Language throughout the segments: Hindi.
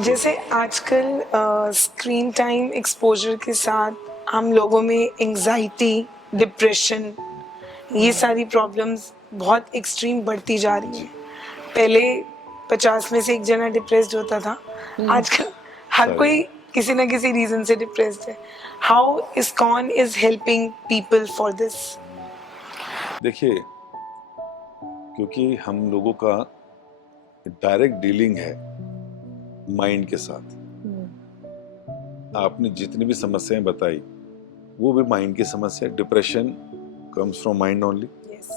जैसे आजकल स्क्रीन टाइम एक्सपोजर के साथ हम लोगों में एंजाइटी, डिप्रेशन, ये सारी प्रॉब्लम्स बहुत एक्सट्रीम बढ़ती जा रही हैं। पहले 50 में से एक जना डिप्रेस्ड होता था, आजकल हर कोई किसी ना किसी रीजन से डिप्रेस्ड है। How ISKCON is helping people for this? देखिए, क्योंकि हम लोगों का डायरेक्ट डीलिंग है माइंड के साथ। आपने जितनी भी समस्याएं बताई वो भी माइंड की समस्या है। Depression comes from mind only.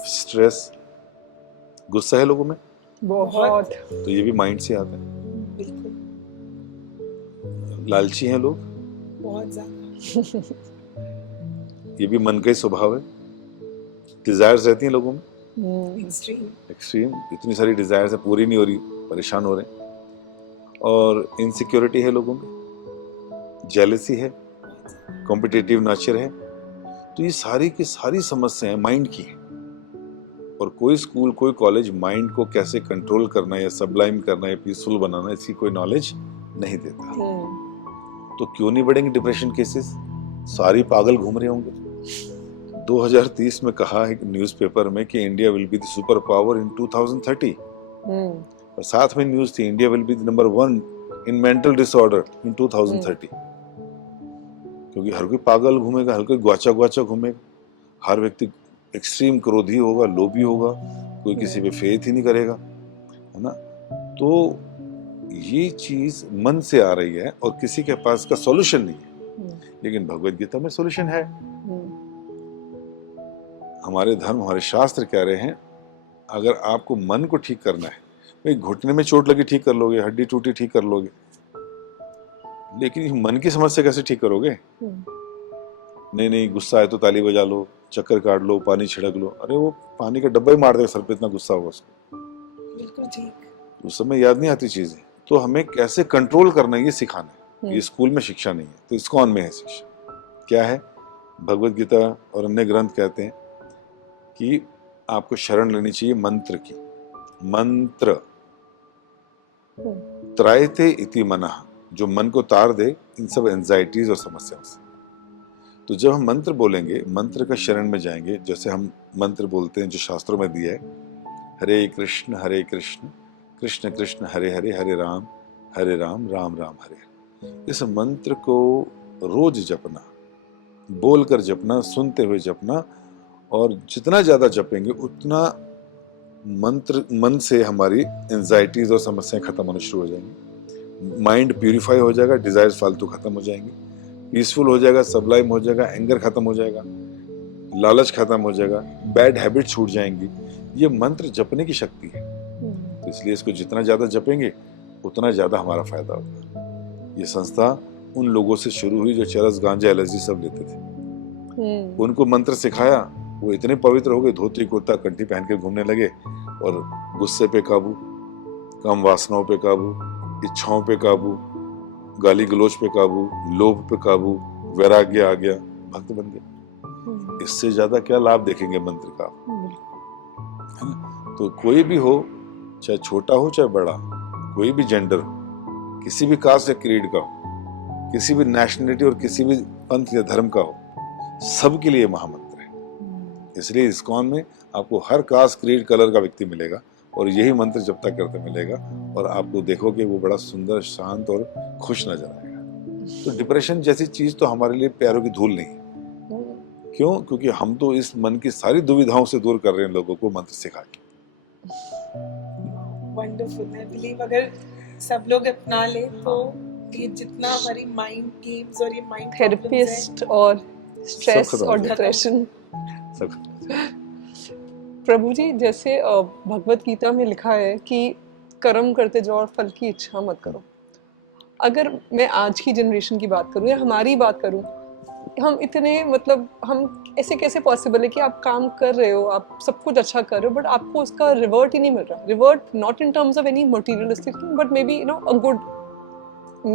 Stress, गुस्सा है लोगों में, बहुत। तो ये भी माइंड से आता है। बिल्कुल, लालची हैं लोग, बहुत ज्यादा। ये भी मन का ही स्वभाव है। डिजायर्स रहती हैं लोगों में, एक्सट्रीम। इतनी सारी डिजायर्स है, पूरी नहीं हो रही, परेशान हो रहे हैं। और इनसिक्योरिटी है लोगों में, जेलसी है, कॉम्पिटिटिव नेचर है। तो ये सारी की सारी समस्याएं माइंड की हैं। और कोई स्कूल, कोई कॉलेज माइंड को कैसे कंट्रोल करना है या सबलाइम करना है या पीसफुल बनाना है, इसकी कोई नॉलेज नहीं देता। तो क्यों नहीं बढ़ेंगे डिप्रेशन केसेस? सारी पागल घूम रहे होंगे। 2030 में कहा है न्यूज़पेपर में कि India will be the super power in 2030। और साथ में न्यूज थी, India will be the number 1 in mental disorder in 2030। क्योंकि हर कोई पागल घूमेगा, हर कोई ग्वाचा घूमेगा, हर व्यक्ति एक्सट्रीम क्रोधी होगा, लोभी होगा, कोई किसी पे फेथ ही नहीं करेगा, है ना। तो ये चीज मन से आ रही है और किसी के पास का सॉल्यूशन नहीं है। लेकिन भगवत गीता में सॉल्यूशन है। हमारे धर्म, हमारे शास्त्र कह रहे हैं, अगर आपको मन को ठीक करना है, भाई घुटने में चोट लगी ठीक कर लोगे, हड्डी टूटी ठीक कर लोगे, लेकिन मन की समस्या कैसे ठीक करोगे? नहीं, गुस्सा है तो ताली बजा लो, चक्कर काट लो, पानी छिड़क लो। अरे वो पानी का डब्बा ही मार देगा सर पे, इतना गुस्सा होगा उसको। बिल्कुल ठीक। उस समय याद नहीं आती चीजें। तो हमें कैसे कंट्रोल करना है ये सिखाना है। ये स्कूल में शिक्षा नहीं है, तो इस्कॉन में है शिक्षा। क्या है? भगवत गीता और अन्य ग्रंथ कहते हैं कि आपको शरण लेनी चाहिए मंत्र की। मंत्र त्रायते इति मनः, जो मन को तार दे इन सब एंजाइटीज और समस्याओं से। तो जब हम मंत्र बोलेंगे, मंत्र का शरण में जाएंगे, जैसे हम मंत्र बोलते हैं जो शास्त्रों में दिया है, हरे कृष्ण कृष्ण कृष्ण हरे हरे, हरे राम राम राम हरे हरे। इस मंत्र को रोज जपना, बोलकर जपना, सुनते हुए जपना। और जितना ज्यादा जपेंगे उतना मंत्र मन से हमारी एंजाइटीज और समस्याएं खत्म होना शुरू हो जाएंगी। माइंड प्यूरिफाई हो जाएगा, डिजायर्स फालतू खत्म हो जाएंगे, पीसफुल हो जाएगा, सबलाइम हो जाएगा, एंगर खत्म हो जाएगा, लालच खत्म हो जाएगा, बैड हैबिट छूट जाएंगी। ये मंत्र जपने की शक्ति है। तो इसलिए इसको जितना ज्यादा जपेंगे उतना ज्यादा हमारा फायदा होगा। ये संस्था उन लोगों से शुरू हुई जो चरस, गांजा, एलर्जी सब लेते थे। उनको मंत्र सिखाया, वो इतने पवित्र हो गए, धोती कुर्ता कंठी पहन के घूमने लगे। और गुस्से पे काबू, काम वासनाओं पे काबू, इच्छाओं पे काबू, गाली गलोच पे काबू, लोभ पे काबू, वैराग्य आ गया, भक्त बन गए। इससे ज्यादा क्या लाभ देखेंगे मंत्र का? है ना। तो कोई भी हो, चाहे छोटा हो चाहे बड़ा, कोई भी जेंडर हो, किसी भी कास्ट या क्रीड का हो, किसी भी नेशनलिटी और किसी भी पंथ या धर्म का हो, सबके लिए महामंत्र है। इसलिए इस्कॉन में आपको हर कास्ट, क्रीड, कलर का व्यक्ति मिलेगा और यही मंत्र जपता करते मिलेगा। और आपको देखोगे वो बड़ा सुंदर, शांत और खुश नजर आएगा। तो डिप्रेशन जैसी चीज तो हमारे लिए पैरों की धूल नहीं है। क्यों? क्योंकि हम तो इस मन की सारी दुविधाओं से दूर कर रहे हैं लोगों को मंत्र सिखा के। वंडरफुल। आई बिलीव अगर सब लोग अपना ले तो ये जितना हमारी माइंड गेम्स और ये माइंड थेरेपिस्ट और स्ट्रेस और डिप्रेशन सब। प्रभु जी, जैसे भगवत गीता में लिखा है कि कर्म करते जाओ और फल की इच्छा मत करो। अगर मैं आज की जनरेशन की बात करूं या हमारी बात करूं, हम इतने मतलब हम ऐसे कैसे पॉसिबल है कि आप काम कर रहे हो, आप सब कुछ अच्छा कर रहे हो, बट आपको उसका रिवर्ट ही नहीं मिल रहा। Revert not in terms of any materialistic thing, but may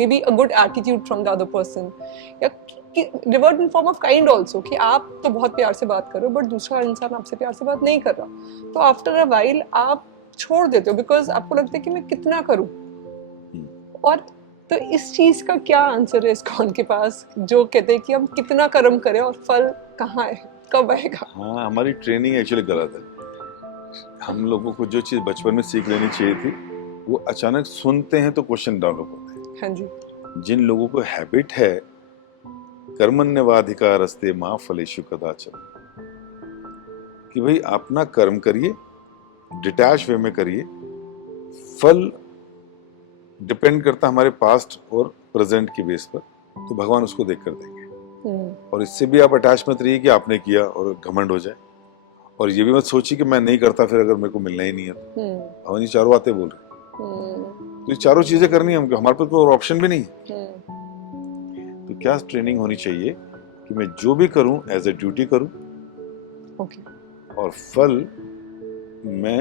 be a good attitude from the other person, या revert in form of kind also, कि आप तो बहुत प्यार से बात कर रहे हो बट दूसरा इंसान आपसे प्यार से बात नहीं कर रहा, तो आफ्टर अ वाइल आप छोड़ देते हो बिकॉज आपको लगता है कि मैं कितना करूं। और तो इस चीज का क्या आंसर है इस्कॉन के पास, जो कहते हैं कि हम कितना कर्म करें और फल कहाँ है, कब आएगा? हाँ, हमारी ट्रेनिंग एक्चुअली गलत है। हम लोगों को जो चीज़ बचपन में सीख लेनी चाहिए थी, वो अचानक सुनते हैं तो क्वेश्चन डेवलप होते हैं। हाँ जी। जिन लोगों को हैबिट है कर्मण्यवाधिकारस्ते मां फलेषु कदाचन, कि भाई अपना कर्म करिए, डिटैच वे में करिए, फल डिपेंड करता हमारे पास्ट और प्रेजेंट की बेस पर, तो भगवान उसको देख कर देंगे। और इससे भी आप अटैच मत रहिए कि आपने किया और घमंड हो जाए, और ये भी मत सोचिए कि मैं नहीं करता फिर अगर मेरे को मिलना ही नहीं है। भगवान ये चारों बातें बोल रहे, तो ये चारों चीजें करनी है हमको, हमारे पास कोई और ऑप्शन भी नहीं है। तो क्या ट्रेनिंग होनी चाहिए कि मैं जो भी करूं एज ए ड्यूटी करूं, और फल मैं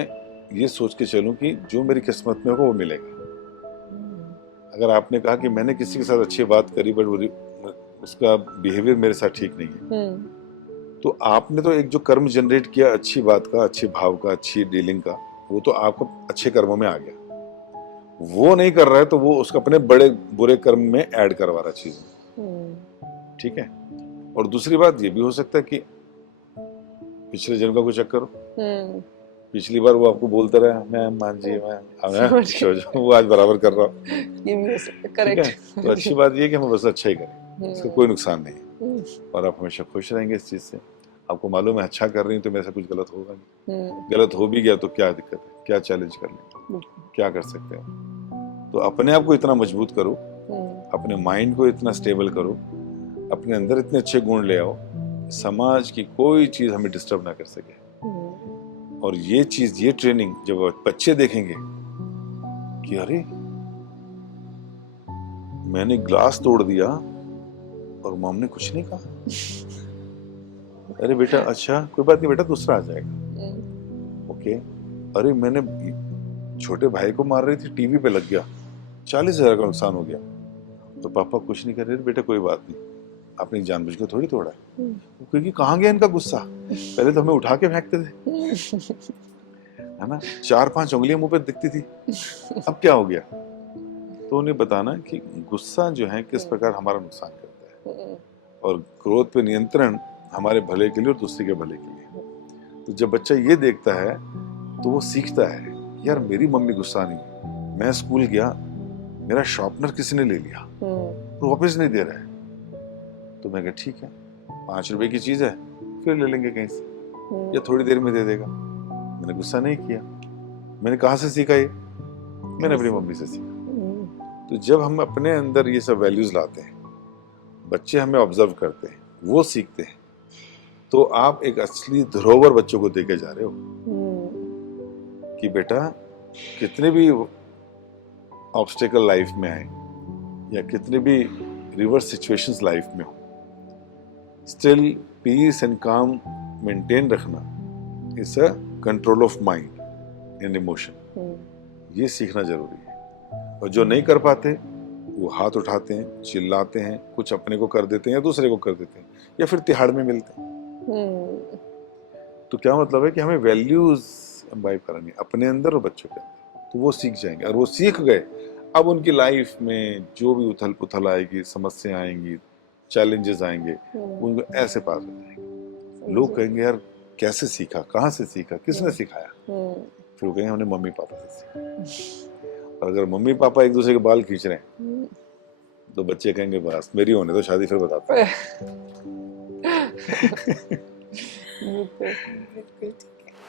ये सोच के चलूं कि जो मेरी किस्मत में होगा वो मिलेगा। अगर आपने कहा कि मैंने किसी के साथ अच्छी बात करी बट उसका बिहेवियर मेरे साथ ठीक नहीं है, तो आपने तो एक जो कर्म जनरेट किया अच्छी बात का, अच्छे भाव का, अच्छी डीलिंग का, वो तो आपको अच्छे कर्मों में आ गया। वो नहीं कर रहा है तो वो उसको अपने बड़े बुरे कर्म में ऐड करवा रहा चीज, ठीक है। और दूसरी बात ये भी हो सकता है कि पिछले जन्म का कोई चक्कर हो, पिछली बार वो आपको बोलता रहा मैं मान जी मैं वो आज बराबर कर रहा हूँ, ये भी हो सकता है, ठीक है। करेक्ट। तो अच्छी बात ये है कि हम बस अच्छा ही करें, इसका कोई नुकसान नहीं है, और आप हमेशा खुश रहेंगे इस चीज से। आपको मालूम है अच्छा कर रही हैं तो मेरे से कुछ गलत होगा नहीं, गलत हो भी गया तो क्या दिक्कत है, क्या चैलेंज कर लें, क्या कर सकते हैं। तो अपने आप को इतना मजबूत करो, अपने माइंड को इतना स्टेबल करो, अपने अंदर इतने अच्छे गुण ले आओ, समाज की कोई चीज हमें डिस्टर्ब ना कर सके। और ये चीज, ये ट्रेनिंग जब बच्चे देखेंगे कि अरे मैंने ग्लास तोड़ दिया और मॉम ने कुछ नहीं कहा, अरे बेटा अच्छा कोई बात नहीं बेटा दूसरा आ जाएगा, ओके। अरे मैंने छोटे भाई को मार रही थी, टीवी पे लग गया, 40,000 का नुकसान हो गया, तो पापा कुछ नहीं कर रहे, बेटा कोई बात नहीं, आपने जानबूझ के थोड़ी तोड़ा है। क्योंकि कहाँ गया इनका गुस्सा, पहले तो हमें उठा के फेंकते थे, है ना, 4-5 उंगलियां मुंह पे दिखती थी, अब क्या हो गया। तो उन्हें बताना कि गुस्सा जो है किस प्रकार हमारा नुकसान करता है, और क्रोध पे नियंत्रण हमारे भले के लिए और दूसरे के भले के लिए। तो जब बच्चा ये देखता है तो वो सीखता है, यार मेरी मम्मी गुस्सा नहीं, मैं स्कूल गया मेरा शार्पनर किसी ने ले लिया और वापस नहीं दे रहा है, तो मैं कहा ठीक है 5 रुपए की चीज है फिर ले लेंगे कहीं से, या थोड़ी देर में दे देगा। मैंने गुस्सा नहीं किया। मैंने कहाँ से सीखा ये? मैंने अपनी मम्मी से सीखा। तो जब हम अपने अंदर ये सब वैल्यूज लाते हैं, बच्चे हमें ऑब्जर्व करते हैं, वो सीखते हैं, तो आप एक असली धरोहर बच्चों को देके जा रहे हो कि बेटा कितने भी ऑब्स्टेकल लाइफ में आए या कितने भी रिवर्स सिचुएशंस लाइफ में हो, स्टिल पीस एंड काम मेंटेन रखना is a control of mind and emotion. ये सीखना जरूरी है। और जो नहीं कर पाते वो हाथ उठाते हैं, चिल्लाते हैं, कुछ अपने को कर देते हैं या दूसरे को कर देते हैं, या फिर तिहाड़ में मिलते हैं। तो क्या मतलब है कि हमें वैल्यूज इम्बाइब करानी अपने अंदर और बच्चों के अंदर, तो वो सीख जाएंगे। और वो सीख गए, अब उनकी लाइफ में जो भी उथल पुथल आएगी, समस्या आएंगी, चैलेंजेस आएंगे, उनको ऐसे पार हो जाएंगे। लोग कहेंगे यार कैसे सीखा, कहाँ से सीखा, किसने सिखाया? फिर वो कहेंगे हमने मम्मी पापा से सीखा। और अगर मम्मी पापा एक दूसरे के बाल खींच रहे हैं तो बच्चे कहेंगे बस मेरी होने तो शादी, फिर बताते हैं।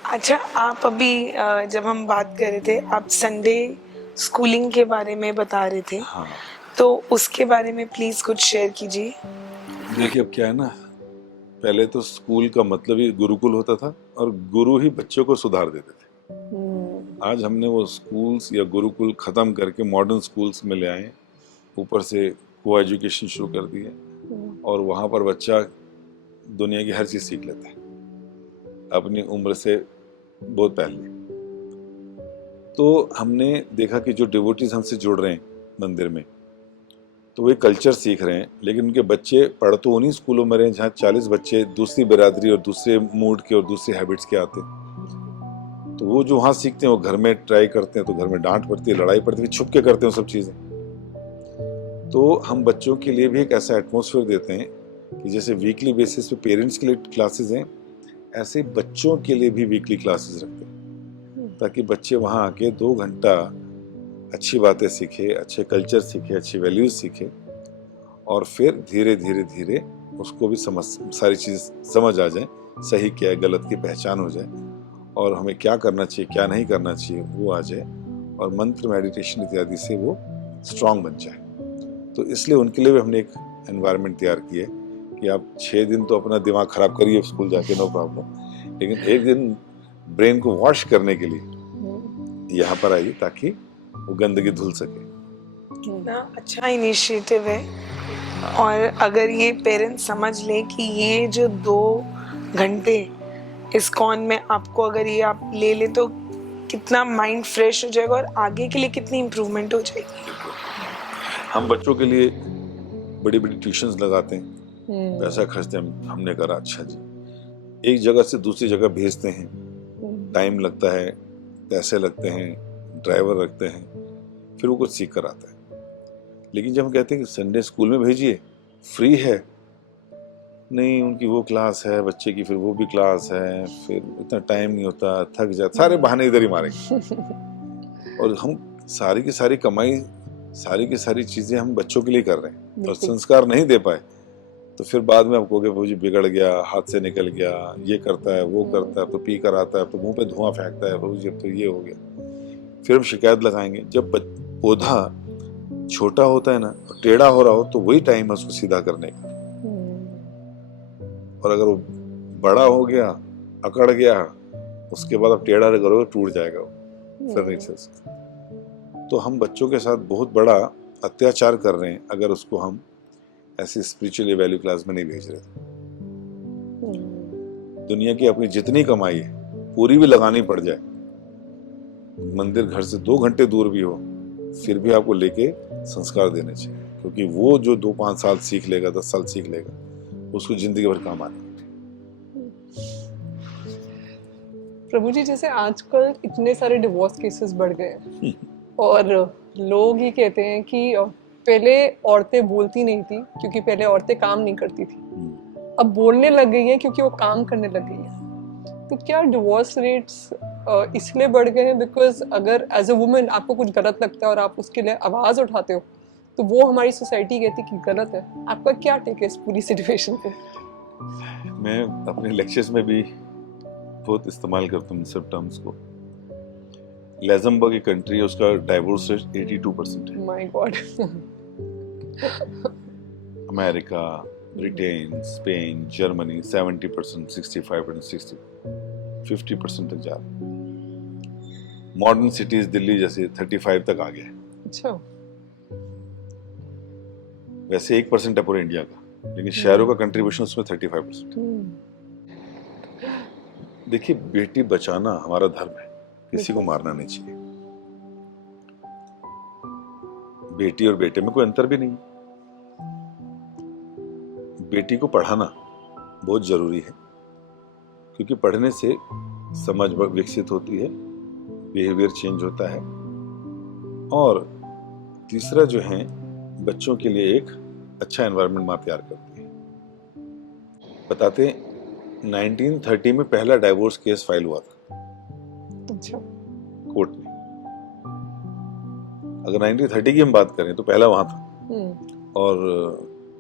अच्छा, आप अभी जब हम बात कर रहे थे, आप संडे स्कूलिंग के बारे में बता रहे थे। हाँ। तो उसके बारे में प्लीज कुछ शेयर कीजिए। देखिए अब क्या है ना, पहले तो स्कूल का मतलब ही गुरुकुल होता था और गुरु ही बच्चों को सुधार देते थे। आज हमने वो स्कूल्स या गुरुकुल खत्म करके मॉडर्न स्कूल्स में ले आए, ऊपर से को एजुकेशन शुरू कर दिए, और वहाँ पर बच्चा दुनिया की हर चीज़ सीख लेता है अपनी उम्र से बहुत पहले। तो हमने देखा कि जो डिवोटीज हमसे जुड़ रहे हैं मंदिर में, तो वे कल्चर सीख रहे हैं, लेकिन उनके बच्चे पढ़ तो उन्हीं स्कूलों में रहे हैं जहाँ 40 बच्चे दूसरी बिरादरी और दूसरे मूड के और दूसरे हैबिट्स के आते हैं। तो वो जो वहाँ सीखते हैं वो घर में ट्राई करते हैं, तो घर में डांट पड़ती है, लड़ाई पड़ती है, छुप के करते हैं सब चीज़ें। तो हम बच्चों के लिए भी एक ऐसा एटमॉस्फेयर देते हैं कि जैसे वीकली बेसिस पे पेरेंट्स के लिए क्लासेस हैं, ऐसे बच्चों के लिए भी वीकली क्लासेस रखते हैं, ताकि बच्चे वहाँ आके 2 घंटा अच्छी बातें सीखे, अच्छे कल्चर सीखे, अच्छी वैल्यूज सीखे, और फिर धीरे धीरे धीरे उसको भी सारी चीज़ समझ आ जाए, सही क्या है गलत की पहचान हो जाए, और हमें क्या करना चाहिए क्या नहीं करना चाहिए वो आ जाए, और मंत्र मेडिटेशन इत्यादि से वो स्ट्रांग बन जाए। तो इसलिए उनके लिए भी हमने एक एनवायरनमेंट तैयार की है कि आप 6 दिन तो अपना दिमाग खराब करिए स्कूल जाके, नो प्रॉब्लम, लेकिन एक दिन ब्रेन को वॉश करने के लिए यहाँ पर आइए ताकि वो गंदगी धुल सके। अच्छा इनिशिएटिव है, और अगर ये पेरेंट्स समझ लें कि ये जो 2 घंटे इस्कॉन में आपको अगर ये आप ले ले तो कितना माइंड फ्रेश हो जाएगा और आगे के लिए कितनी इम्प्रूवमेंट हो जाएगी। हम बच्चों के लिए बड़ी बड़ी ट्यूशन्स लगाते हैं, पैसा खर्चते हैं, हमने करा अच्छा जी, एक जगह से दूसरी जगह भेजते हैं, टाइम लगता है, पैसे लगते हैं, ड्राइवर रखते हैं, फिर वो कुछ सीख कर आता है। लेकिन जब हम कहते हैं कि संडे स्कूल में भेजिए, फ्री है, नहीं उनकी वो क्लास है बच्चे की, फिर वो भी क्लास है, फिर इतना टाइम नहीं होता, थक जाता, सारे बहाने इधर ही मारेंगे। और हम सारी की सारी कमाई, सारी की सारी चीजें हम बच्चों के लिए कर रहे हैं, और संस्कार नहीं दे पाए तो फिर बाद में आप कहोगे बाबूजी बिगड़ गया, हाथ से निकल गया, ये करता है वो करता है, तो पी कर आता है, तो मुंह पे धुआं फेंकता है, बाबूजी अब तो ये हो गया, फिर हम शिकायत लगाएंगे। जब पौधा छोटा होता है ना, टेढ़ा हो रहा हो, तो वही टाइम है उसको सीधा करने का, और अगर वो बड़ा हो गया, अकड़ गया, उसके बाद आप टेढ़ा करोगे टूट जाएगा वो, फिर नहीं चल सकता। तो हम बच्चों के साथ बहुत बड़ा अत्याचार कर रहे हैं अगर उसको हम ऐसी स्पिरिचुअली वैल्यू क्लास में नहीं भेज रहे। दुनिया की अपनी जितनी कमाई है पूरी भी लगानी पड़ जाए, मंदिर घर से 2 घंटे दूर भी हो, फिर भी आपको लेके संस्कार देने चाहिए, क्योंकि वो जो 2-5 साल सीख लेगा, 10 साल सीख लेगा, उसको जिंदगी भर काम आने। प्रभु जी, जैसे आजकल इतने सारे डिवोर्स केसेस बढ़ गए हैं और लोग ये कहते हैं कि पहले औरतें बोलती नहीं थी क्योंकि पहले औरतें काम नहीं करती थी, अब बोलने लग गई हैं क्योंकि वो काम करने लग गई हैं। तो क्या डिवोर्स रेट्स इसलिए बढ़ गए हैं बिकॉज अगर एज अ वुमन आपको कुछ गलत लगता है और आप उसके लिए आवाज उठाते हो तो वो हमारी सोसाइटी कहती है कि गलत है? आपका क्या टेक है इस पूरी सिचुएशन पे? मैं अपने लेक्चर्स में भी बहुत इस्तेमाल करता हूँ सब टर्म्स को। लग्जमबर्ग की कंट्री है, उसका डाइवोर्स रेट 82% है। My God. America, Britain, Spain, Germany 70%, 65%, 50% तक जा रहा है। मॉडर्न सिटीज दिल्ली जैसे 35 तक आ गया है। अच्छा। वैसे 1% है पूरे इंडिया का, लेकिन शहरों का कंट्रीब्यूशन उसमें 35%। देखिए, बेटी बचाना हमारा धर्म है, किसी को मारना नहीं चाहिए। बेटी और बेटे में कोई अंतर भी नहीं। बेटी को पढ़ाना बहुत जरूरी है, क्योंकि पढ़ने से समझ विकसित होती है, बिहेवियर चेंज होता है, और तीसरा जो है बच्चों के लिए एक अच्छा एनवायरनमेंट माँ तैयार करती है। बताते 1930 में पहला डाइवोर्स केस फाइल हुआ था। अच्छा। कोर्ट में। अगर 1930 की हम बात करें तो पहला वहां था, और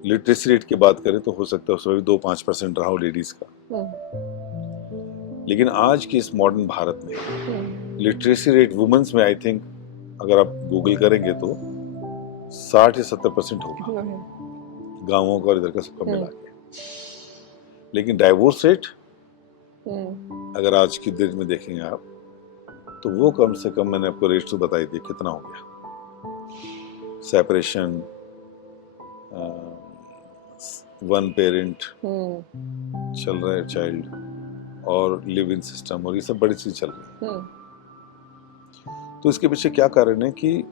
लिटरेसी रेट की बात करें तो हो सकता है उसमें भी 2-5% रहा हो लेडीज का। लेकिन आज के इस मॉडर्न भारत में लिटरेसी रेट वुमेन्स में आई थिंक अगर आप गूगल करेंगे तो 60 या 70% होगा, गांवों का और इधर का सबका मिला के। लेकिन डाइवोर्स रेट अगर आज की डेट में देखेंगे आप तो वो कम से कम, मैंने आपको रेट तो बताई थी कितना हो गया। सेपरेशन, 1 पेरेंट चल रहा है चाइल्ड, और लिव इन सिस्टम, और ये सब बड़ी चीज चल रही है। तो इसके पीछे क्या कारण है कि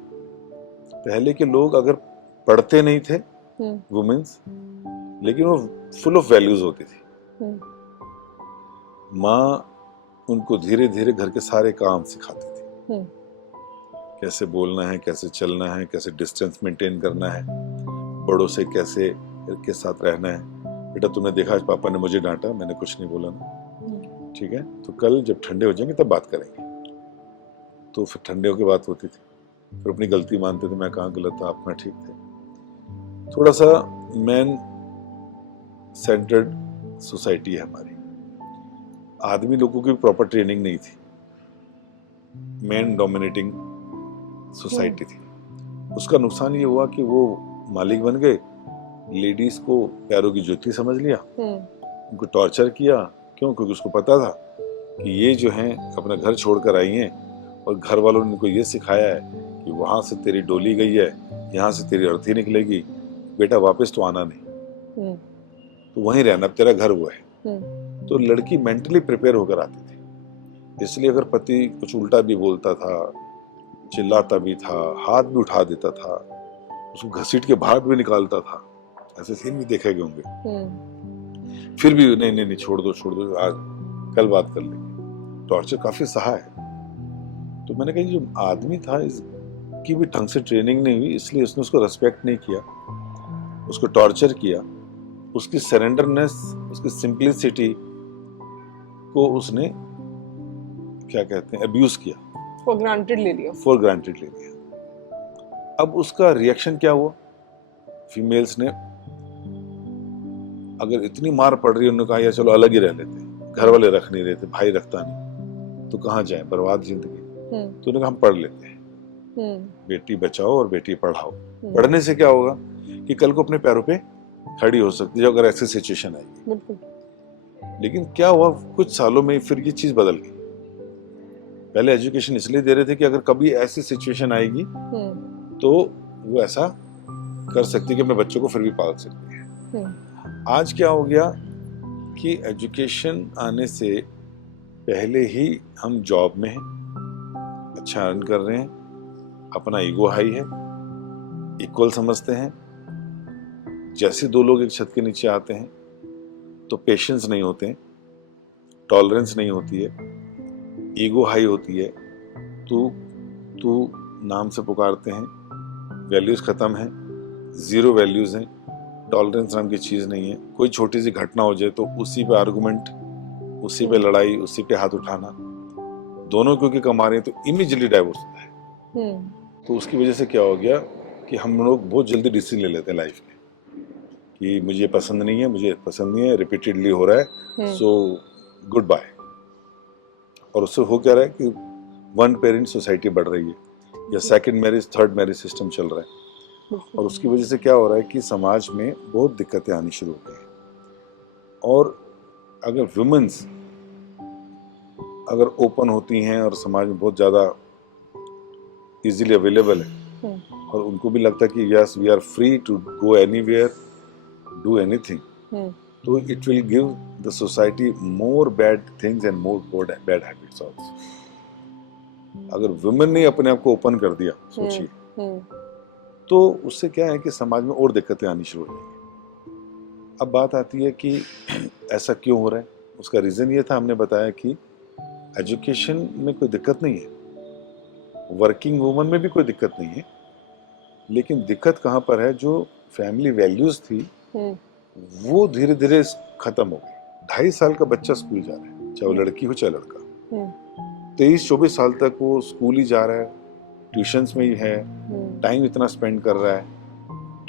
पहले के लोग अगर पढ़ते नहीं थे वुमेन्स, लेकिन वो फुल ऑफ वैल्यूज होती थी। माँ उनको धीरे धीरे घर के सारे काम सिखाती थी, कैसे बोलना है, कैसे चलना है, कैसे डिस्टेंस मेंटेन करना है, बड़ों से कैसे के साथ रहना है। बेटा तुमने देखा आज पापा ने मुझे डांटा, मैंने कुछ नहीं बोला ना, ठीक है, तो कल जब ठंडे हो जाएंगे तब बात करेंगे। तो फिर ठंडे होकर बात होती थी, फिर अपनी गलती मानते थे, मैं कहाँ गलत था, आप कहाँ ठीक थे। थोड़ा सा मैन सेंटर्ड सोसाइटी है हमारी। आदमी लोगों की प्रॉपर ट्रेनिंग नहीं थी, मैन डोमिनेटिंग सोसाइटी थी। उसका नुकसान ये हुआ कि वो मालिक बन गए, लेडीज को पैरों की जूती समझ लिया, उनको टॉर्चर किया। क्यों? क्योंकि उसको पता था कि ये जो हैं अपना घर छोड़कर आई हैं और घर वालों ने इनको ये सिखाया है कि वहां से तेरी डोली गई है, यहाँ से तेरी अर्थी निकलेगी, बेटा वापस तो आना नहीं, तो वहीं रहना, अब तेरा घर वो है। तो लड़की मेंटली प्रिपेयर होकर आती थी। इसलिए अगर पति कुछ उल्टा भी बोलता था, चिल्लाता भी था, हाथ भी उठा देता था, उसको घसीट के बाहर भी निकालता था, ऐसे सीन भी देखे गए होंगे, फिर भी नहीं नहीं नहीं छोड़ दो आज कल बात कर लेंगे। टॉर्चर काफी सहा है। तो मैंने कहा जो आदमी था इसकी भी ढंग से ट्रेनिंग नहीं हुई, इसलिए उसने उसको रेस्पेक्ट नहीं किया, उसको टॉर्चर किया, उसकी सरेंडरनेस, उसकी सिंप्लिसिटी को उसने क्या कहते हैं अब्यूज किया, फॉर ग्रांटेड ले लिया। अब उसका रिएक्शन क्या हुआ? फीमेल्स ने अगर इतनी मार पड़ रही है, उन्होंने कहा यार चलो अलग ही रह लेते, घर वाले रख नहीं रहे थे, भाई रखता नहीं, तो कहाँ जाए, बर्बाद जिंदगी। तो उन्होंने कहा हम पढ़ लेते हैं, बेटी बचाओ और बेटी पढ़ाओ। पढ़ने से क्या होगा कि कल को अपने पैरों पे खड़ी हो सकती है अगर ऐसी सिचुएशन आएगी। लेकिन क्या हुआ, कुछ सालों में फिर ये चीज बदल गई। पहले एजुकेशन इसलिए दे रहे थे कि अगर कभी ऐसी सिचुएशन आएगी तो वो ऐसा कर सकती है कि अपने बच्चों को फिर भी पाल सकती है। आज क्या हो गया कि एजुकेशन आने से पहले ही हम जॉब में हैं, अच्छा अर्न कर रहे हैं, अपना ईगो हाई है, इक्वल समझते हैं। जैसे दो लोग एक छत के नीचे आते हैं तो पेशेंस नहीं होते हैं, टॉलरेंस नहीं होती है, ईगो हाई होती है, तू नाम से पुकारते हैं, वैल्यूज खत्म है, जीरो वैल्यूज हैं, टॉलरेंस नाम की चीज नहीं है। कोई छोटी सी घटना हो जाए तो उसी पे आर्गुमेंट, उसी पे लड़ाई, उसी पे हाथ उठाना, दोनों क्योंकि कमा रहे हैं तो इमीडिएटली डाइवोर्स होता है। तो उसकी वजह से क्या हो गया कि हम लोग बहुत जल्दी डिसीजन ले लेते हैं लाइफ में कि मुझे पसंद नहीं है, मुझे पसंद नहीं है, रिपीटेडली हो रहा है, सो गुड बाय। और उससे हो क्या रहा है कि वन पेरेंट सोसाइटी बढ़ रही है, या second marriage, third marriage system चल रहा है। और उसकी वजह से क्या हो रहा है कि समाज में बहुत दिक्कतें आनी शुरू हो गई हैं। और अगर वुमेन्स अगर ओपन होती हैं और समाज में बहुत ज़्यादा इजीली अवेलेबल है और उनको भी लगता है कि yes we are free to go anywhere, do anything, तो it will give the society more bad things and more bad habits also. अगर वुमेन ने अपने आप को ओपन कर दिया, सोचिए, तो उससे क्या है कि समाज में और दिक्कतें आनी शुरू हो जाएंगी। अब बात आती है कि ऐसा क्यों हो रहा है। उसका रीज़न ये था, हमने बताया कि एजुकेशन में कोई दिक्कत नहीं है, वर्किंग वुमन में भी कोई दिक्कत नहीं है, लेकिन दिक्कत कहाँ पर है, जो फैमिली वैल्यूज थी वो धीरे धीरे खत्म हो गई। 2.5 साल का बच्चा स्कूल जा रहा है, चाहे वो लड़की हो चाहे लड़का, 23-24 साल तक वो स्कूल ही जा रहा है, ट्यूशंस में ही है, टाइम इतना स्पेंड कर रहा है।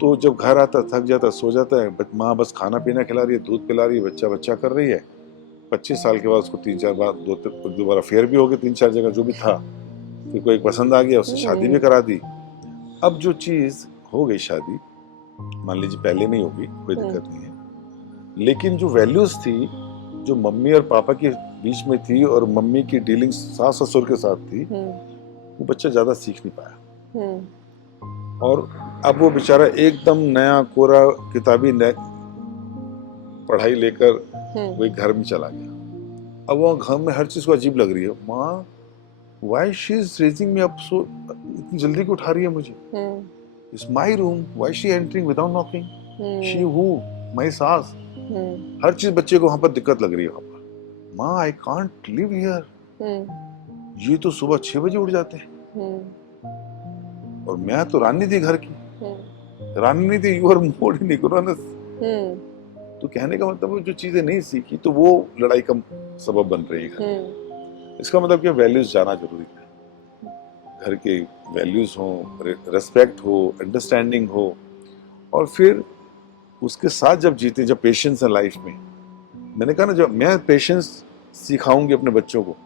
तो जब घर आता थक जाता, सो जाता है, माँ बस खाना पीना खिला रही है, दूध पिला रही है, बच्चा कर रही है। 25 साल के बाद उसको 3-4 बार दो बार अफेयर भी हो गए, 3-4 जगह जो भी था, फिर कोई पसंद आ गया, उससे शादी भी करा दी। अब जो चीज हो गई शादी, मान लीजिए पहले नहीं होगी, कोई दिक्कत नहीं है, लेकिन जो वैल्यूज थी, जो मम्मी और पापा के बीच में थी और मम्मी की डीलिंग सास ससुर के साथ थी, वो बच्चा ज्यादा सीख नहीं पाया। और अब वो बेचारा एकदम नया कोरा किताबी पढ़ाई लेकर वही घर में चला गया। अब वो घर में हर चीज को अजीब लग रही है। माँ, why she is raising me up so, इतनी जल्दी क्यों उठा रही है मुझे? It's my room, why she entering without knocking? She who, my सास। हर चीज बच्चे को वहां पर दिक्कत लग रही है। वहां पर माँ, आई कांट लिव हियर, ये तो सुबह 6 बजे उठ जाते हैं और मैं तो रानी थी घर की, रानी नहीं थी, you are more in ignorance. Hmm तो कहने का मतलब है, जो चीजें नहीं सीखी तो वो लड़ाई का सबब बन रही है। इसका मतलब क्या, वैल्यूज जाना जरूरी है। घर के वैल्यूज हो, रेस्पेक्ट हो, अंडरस्टैंडिंग हो, और फिर उसके साथ जब जीते, जब पेशेंस है लाइफ में। मैंने कहा ना, जब मैं पेशेंस सिखाऊंगी अपने बच्चों को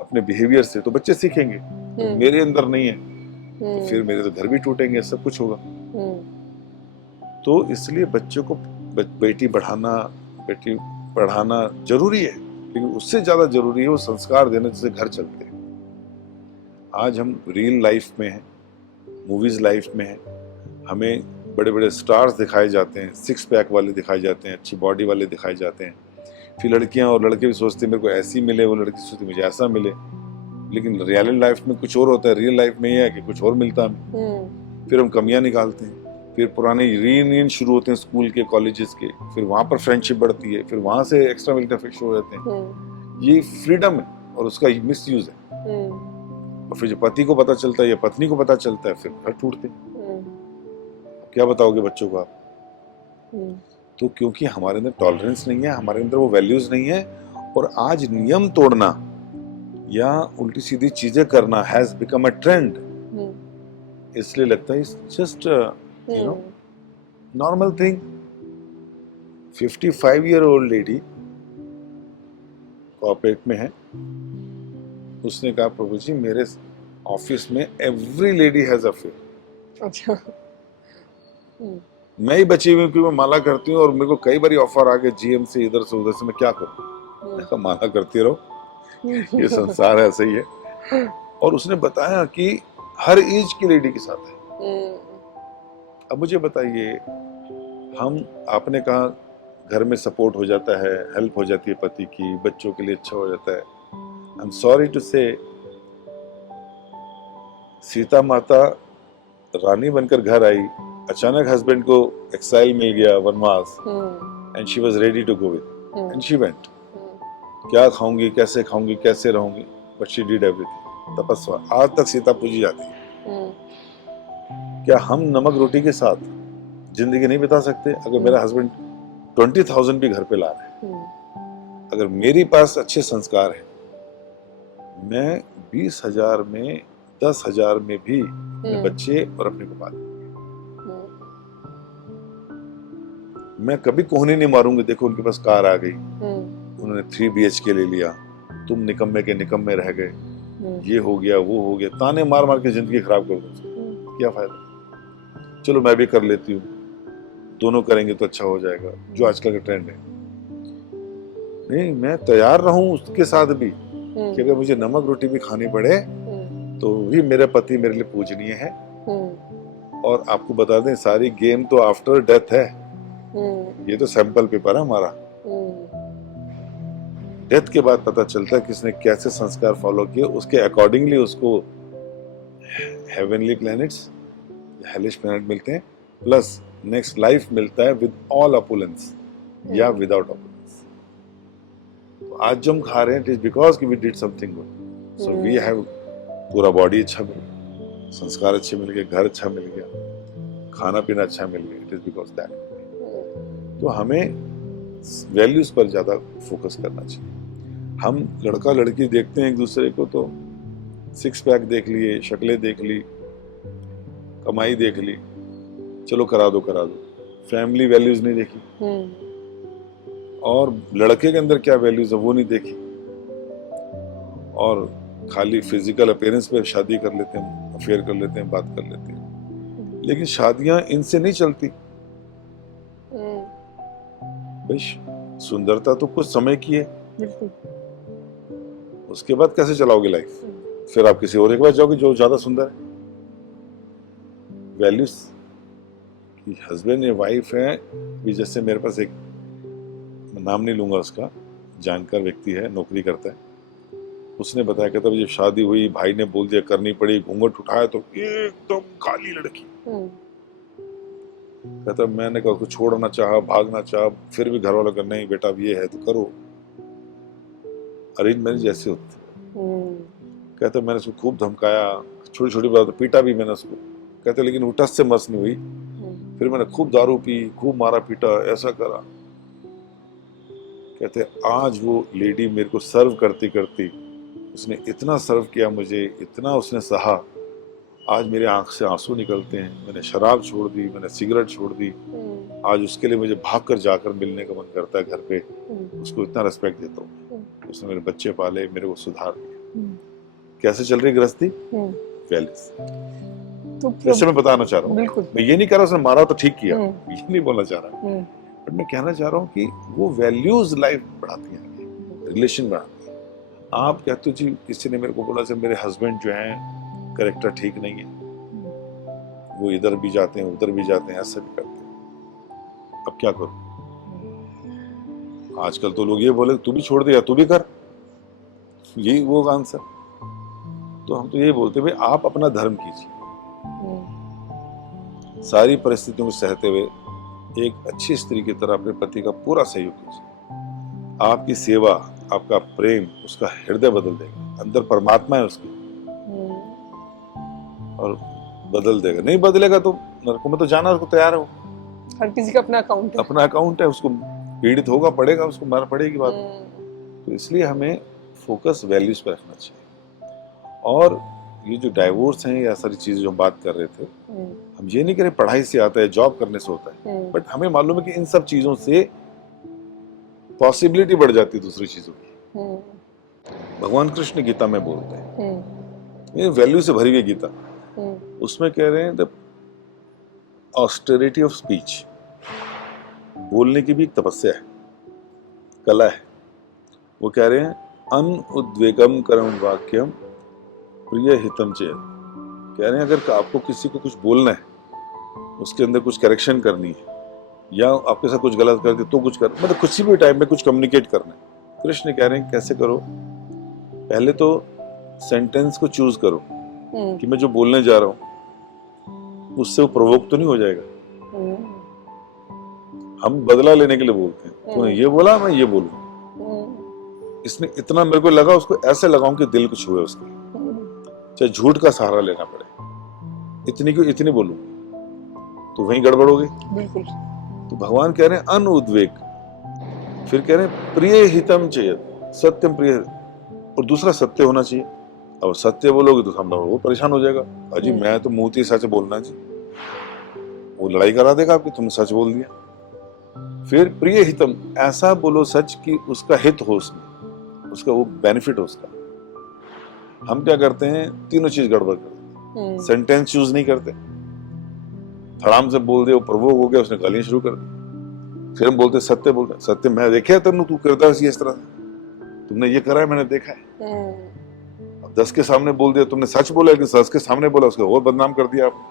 अपने बिहेवियर से, तो बच्चे सीखेंगे। तो मेरे अंदर नहीं है तो फिर मेरे तो घर भी टूटेंगे, सब कुछ होगा। तो इसलिए बच्चों को बेटी बढ़ाना, बेटी पढ़ाना जरूरी है, लेकिन उससे ज्यादा जरूरी है वो संस्कार देना जिससे घर चलते हैं। आज हम रियल लाइफ में हैं, मूवीज लाइफ में हैं, हमें बड़े बड़े स्टार्स दिखाए जाते हैं, सिक्स पैक वाले दिखाए जाते हैं, अच्छी बॉडी वाले दिखाए जाते हैं। फिर लड़कियां और लड़के भी सोचते हैं मेरे को ऐसी मिले, वो लड़की सोचती मुझे ऐसा मिले। लेकिन रियल लाइफ में कुछ और होता है, रियल लाइफ में ये है कि कुछ और मिलता है। फिर हम कमियां निकालते हैं, फिर पुराने रीयूनियन शुरू होते हैं स्कूल के, कॉलेजेस के, फिर वहां पर फ्रेंडशिप बढ़ती है, फिर वहां से एक्स्ट्रा मिलकर फिर शुरू हो जाते हैं। ये फ्रीडम है और उसका मिस यूज है। और फिर जो पति को पता चलता है या पत्नी को पता चलता है, फिर घर टूटते हैं। क्या बताओगे बच्चों को आप? तो क्योंकि हमारे अंदर टॉलरेंस नहीं है, हमारे अंदर वो वैल्यूज नहीं है। और आज नियम तोड़ना या उल्टी सीधी चीजें करना हैज बिकम अ ट्रेंड। इसलिए लगता है it's just you know normal thing. 55-year-old lady corporate में है, उसने कहा प्रभु जी मेरे ऑफिस में एवरी लेडी हैज अफेयर। अच्छा। मैं ही बची हुई, क्योंकि मैं माला करती हूँ और मेरे को कई बार ऑफर आ गए जीएम से, इधर से उधर से, मैं क्या करूँ? मैं कहा माला करती रहो, ये संसार ऐसे ही है। और उसने बताया कि हर एज की लेडी के साथ है। अब मुझे बताइए, हम, आपने कहा घर में सपोर्ट हो जाता है, हेल्प हो जाती है पति की, बच्चों के लिए अच्छा हो जाता है। आई एम सॉरी टू से, सीता माता रानी बनकर घर आई, अचानक हस्बैंड को एक्साइल मिल गया, वनवास, and she was ready to go with, and she went. क्या खाऊंगी, कैसे खाऊंगी, कैसे रहूंगी, बट शी डिड एवरीथिंग। तपस्या आज तक सीता पूजी जाती है। क्या हम नमक रोटी के साथ जिंदगी नहीं बिता सकते? अगर मेरा हस्बैंड 20,000 भी घर पे ला रहे हैं, अगर मेरे पास अच्छे संस्कार है, मैं 20,000 में 10,000 में भी अपने बच्चे और अपने को पाल, मैं कभी कोहनी नहीं मारूंगी। देखो उनके पास कार आ गई, उन्होंने 3 BHK ले लिया, तुम निकम्मे के निकम्मे रह गए, ये हो गया वो हो गया, ताने मार मार के जिंदगी खराब कर दो, क्या फायदा? चलो मैं भी कर लेती हूँ, दोनों करेंगे तो अच्छा हो जाएगा, जो आजकल का ट्रेंड है। नहीं, मैं तैयार रहूं उसके साथ भी कि अगर मुझे नमक रोटी भी खानी पड़े तो भी मेरे पति मेरे लिए पूजनीय है। और आपको बता दें, सारी गेम तो आफ्टर डेथ है, ये तो सैंपल पेपर है हमारा। डेथ के बाद पता चलता है किसने कैसे संस्कार फॉलो किए, उसके अकॉर्डिंगली उसको हेवनली प्लैनेट्स, हेलिश प्लैनेट मिलते हैं, प्लस नेक्स्ट लाइफ मिलता है विद ऑल अपुलेंस या विदाउट अपुलेंस। तो आज जो हम खा रहे हैं, it is because we did something good. So we have, पूरा बॉडी अच्छा मिल गया, संस्कार अच्छे मिल गए, घर अच्छा मिल गया, खाना पीना अच्छा मिल गया, इट इज बिकॉज दैट। तो हमें वैल्यूज पर ज्यादा फोकस करना चाहिए। हम लड़का लड़की देखते हैं एक दूसरे को, तो 6 पैक देख लिए, शक्लें देख ली, कमाई देख ली, चलो करा दो करा दो, फैमिली वैल्यूज नहीं देखी, और लड़के के अंदर क्या वैल्यूज है वो नहीं देखी, और खाली फिजिकल अपीयरेंस पे शादी कर लेते हैं, अफेयर कर लेते हैं, बात कर लेते हैं। लेकिन शादियां इनसे नहीं चलती भाई। सुंदरता तो कुछ समय की है, उसके बाद कैसे चलाओगे लाइफ? फिर आप किसी और के पास जाओगे जो ज्यादा सुंदर है। वैल्यूज कि हस्बैंड या वाइफ है भी, जैसे मेरे पास एक, मैं नाम नहीं लूंगा उसका, जानकार व्यक्ति है, नौकरी करता है, उसने बताया, कहता जब शादी हुई, भाई ने बोल दिया करनी पड़ी, घूंघट उठाया तो एकदम काली लड़की। कहता मैंने कहा उसको छोड़ना चाहा, भागना चाहा, फिर भी घर वालों का नहीं बेटा अब ये है तो करो। अरेंज मैरिज जैसे होते। कहता मैंने उसको खूब धमकाया, छोटी छोटी बात पीटा भी मैंने उसको। कहते लेकिन वो टस से मस नहीं हुई, फिर मैंने खूब दारू पी, खूब मारा पीटा, ऐसा करा। कहते आज वो लेडी मेरे को सर्व करती करती, उसने इतना सर्व किया मुझे, इतना उसने सहा, आज मेरे आंख से आंसू निकलते हैं। मैंने शराब छोड़ दी, मैंने सिगरेट छोड़ दी। आज उसके लिए मुझे भाग कर जाकर मिलने का मन करता है घर पे, उसको इतना रिस्पेक्ट देता हूँ। उसने मेरे बच्चे पाले, मेरे को सुधार दिया। कैसे चल रही गृहस्थी? वैल्यूज। तो जैसे मैं बताना चाह रहा हूँ, बिल्कुल मैं ये नहीं कह रहा उसने मारा तो ठीक किया, ये नहीं बोलना चाह रहा, बट मैं कहना चाह रहा हूँ कि वो वैल्यूज लाइफ बढ़ाती हैं, रिलेशन बढ़ाती हैं। आप कहते हो जी, किसी ने मेरे को बोला जब मेरे हस्बैंड जो हैं कैरेक्टर ठीक नहीं है, वो इधर भी जाते हैं उधर भी जाते हैं, ऐसा भी करते हैं, अब क्या करूं? आजकल तो लोग ये बोले तू भी छोड़ दिया, तू भी कर, यही वो आंसर। तो हम तो यही बोलते भाई आप अपना धर्म कीजिए, सारी परिस्थितियों को सहते हुए एक अच्छी स्त्री की तरह अपने पति का पूरा सहयोग कीजिए। आपकी सेवा, आपका प्रेम उसका हृदय बदल देगा, अंदर परमात्मा है उसकी, और बदल देगा। नहीं बदलेगा तो नरकों में तो जाना उसको तैयार हो। हर किसी का अपना अकाउंट है, अपना अकाउंट है, उसको पीड़ित होगा, पड़ेगा, उसको मार पड़ेगी बात। तो इसलिए हमें फोकस वैल्यूज पे रखना चाहिए। और ये जो डाइवोर्स हैं या सारी चीजें जो हम बात कर रहे थे, हम ये नहीं कह रहे पढ़ाई से आता है, जॉब करने से होता है, बट हमें मालूम है कि इन सब चीजों से पॉसिबिलिटी बढ़ जाती है दूसरी चीजों की। भगवान कृष्ण गीता में बोलते हैं, ये वैल्यू से भरी हुई गीता, उसमें कह रहे हैं द ऑस्टेरिटी ऑफ स्पीच, बोलने की भी एक तपस्या है, कला है। वो कह रहे हैं अनुद्वेगम कर्म वाक्यम प्रिय हितम चेत। कह रहे हैं अगर आपको किसी को कुछ बोलना है, उसके अंदर कुछ करेक्शन करनी है, या आपके साथ कुछ गलत कर दे तो कुछ कर, मतलब किसी भी टाइम में कुछ कम्युनिकेट करना है, कृष्ण कह रहे हैं कैसे करो? पहले तो सेंटेंस को चूज करो कि मैं जो बोलने जा रहा हूं उससे वो प्रोवोक तो नहीं हो जाएगा। हम बदला लेने के लिए बोलते हैं, तूने ये बोला मैं ये बोलूं, इसने इतना मेरे को लगा, उसको ऐसे लगाऊं कि दिल को छुए उसको, चाहे झूठ का सहारा लेना पड़े, इतनी को इतनी बोलूं तो वहीं गड़बड़ हो गई। बिल्कुल। तो भगवान कह रहे हैं अनुद्वेग, फिर कह रहे हैं प्रिय हितम चेत, सत्यम प्रिय, और दूसरा सत्य होना चाहिए। अब सत्य बोलोगे तो सामने वो परेशान हो जाएगा, अजी मैं तो मुंह ही सच बोलना जी, वो लड़ाई करा देगा आपकी, तुमने सच बोल दिया। फिर प्रिय हितम, ऐसा बोलो सच कि उसका हित हो, उसमें उसका वो बेनिफिट हो उसका। हम क्या करते हैं, तीनों चीज गड़बड़ करते हैं। सेंटेंस चूज नहीं करते, थड़ाम से बोल दे, वो प्रवोक हो गया, उसने गालियां शुरू कर दी। फिर हम बोलते सत्य, बोलते सत्य मैं देखा है तेनू, तू करता है इस तरह, तुमने ये करा है मैंने देखा है। अब 10 के सामने बोल दिया तुमने, सच बोला, लेकिन 10 के सामने बोला, उसको और बदनाम कर दिया आपने,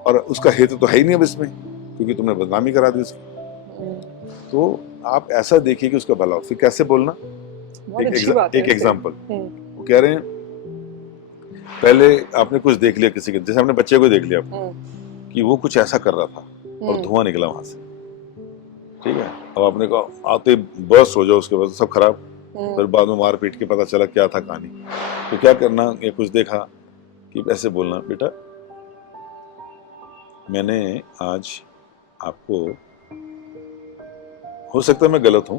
और उसका हित तो है ही नहीं अब इसमें, क्योंकि तुमने बदनामी करा दी उसकी। तो आप ऐसा देखिए कि उसका भला हो। फिर कैसे बोलना, एक एग्जांपल वो कह रहे हैं, पहले आपने कुछ देख लिया किसी के, जैसे आपने बच्चे को देख लिया कि वो कुछ ऐसा कर रहा था और धुआं निकला वहां से, ठीक है, अब आपने कहा आते बस हो जाओ, उसके बाद सब खराब, फिर बाद में मार पीट के पता चला क्या था कहानी। तो क्या करना, ये कुछ देखा कि ऐसे बोलना, बेटा मैंने आज आपको, हो सकता है मैं गलत हूं,